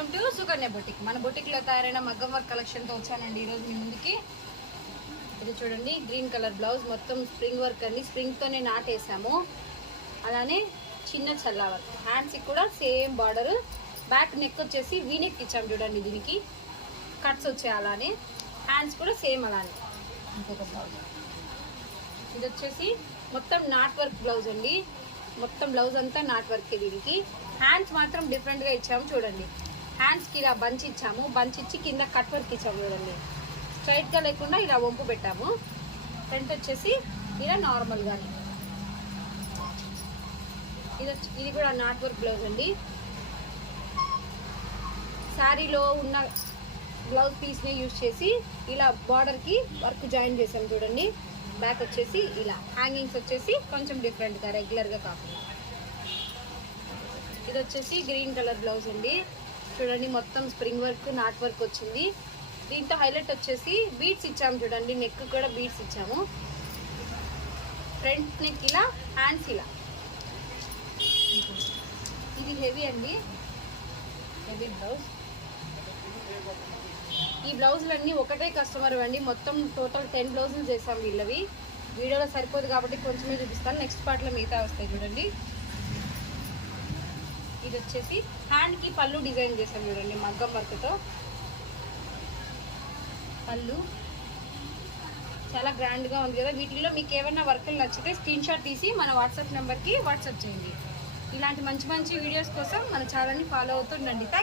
Welcome to Sukanya boutique. మన బొటిక్లో తయారైన మగ్గం వర్క్ కలెక్షన్తో వచ్చానండి ఈరోజు మీ ముందుకి. ఇది చూడండి, గ్రీన్ కలర్ బ్లౌజ్, మొత్తం స్ప్రింగ్ వర్క్ అండి. స్ప్రింగ్తోనే నాటేసాము. అలానే చిన్న చల్లా వర్క్, హ్యాండ్స్కి కూడా సేమ్ బార్డర్. బ్యాక్ నెక్ వచ్చేసి వీనెక్ ఇచ్చాము చూడండి, దీనికి కట్స్ వచ్చాయి. అలానే హ్యాండ్స్ కూడా సేమ్ అలానే. ఇంకొక బ్లౌజ్, ఇది వచ్చేసి మొత్తం నాట్ వర్క్ బ్లౌజ్ అండి. మొత్తం బ్లౌజ్ అంతా నాట్ వర్క్. దీనికి హ్యాండ్స్ మాత్రం డిఫరెంట్గా ఇచ్చాము చూడండి. హ్యాండ్స్కి ఇలా బంచ్ ఇచ్చాము, బంచ్ ఇచ్చి కింద కట్ వర్క్ ఇచ్చాము చూడండి. స్ట్రైట్గా లేకుండా ఇలా వంపు పెట్టాము. ఫ్రంట్ వచ్చేసి ఇలా నార్మల్గానే. ఇది కూడా నాట్ వర్క్ బ్లౌజ్ అండి. శారీలో ఉన్న బ్లౌజ్ పీస్ని యూజ్ చేసి ఇలా బార్డర్కి వర్క్ జాయిన్ చేసాము చూడండి. బ్యాక్ వచ్చేసి ఇలా, హ్యాంగింగ్స్ వచ్చేసి కొంచెం డిఫరెంట్గా, రెగ్యులర్గా కాకుండా. ఇది వచ్చేసి గ్రీన్ కలర్ బ్లౌజ్ అండి. చూడండి, మొత్తం స్ప్రింగ్ వర్క్, నాట్ వర్క్ వచ్చింది. దీంతో హైలైట్ వచ్చేసి బీడ్స్ ఇచ్చాము చూడండి. నెక్ కూడా బీడ్స్ ఇచ్చాము. ఫ్రంట్ నెక్ ఇలా, హ్యాండ్స్ ఇలా. ఇది హెవీ అండి, హెవీ బ్లౌజ్. ఈ బ్లౌజులన్నీ ఒకటే కస్టమర్ అండి. మొత్తం టోటల్ 10 బ్లౌజులు చేసాం వీళ్ళవి. వీడియోలో సరిపోదు కాబట్టి కొంచెమే చూపిస్తాను. నెక్స్ట్ పార్ట్లో మిగతా వస్తాయి చూడండి. ఇది వచ్చేసి హ్యాండ్కి పళ్ళు డిజైన్ చేసాం చూడండి, మగ్గం వర్క్తో. పళ్ళు చాలా గ్రాండ్గా ఉంది కదా. వీటిల్లో మీకు ఏమైనా వర్కులు నచ్చితే స్క్రీన్ షాట్ తీసి మన వాట్సాప్ నెంబర్కి వాట్సాప్ చేయండి. ఇలాంటి మంచి మంచి వీడియోస్ కోసం మన ఛానల్ని ఫాలో అవుతుండండి.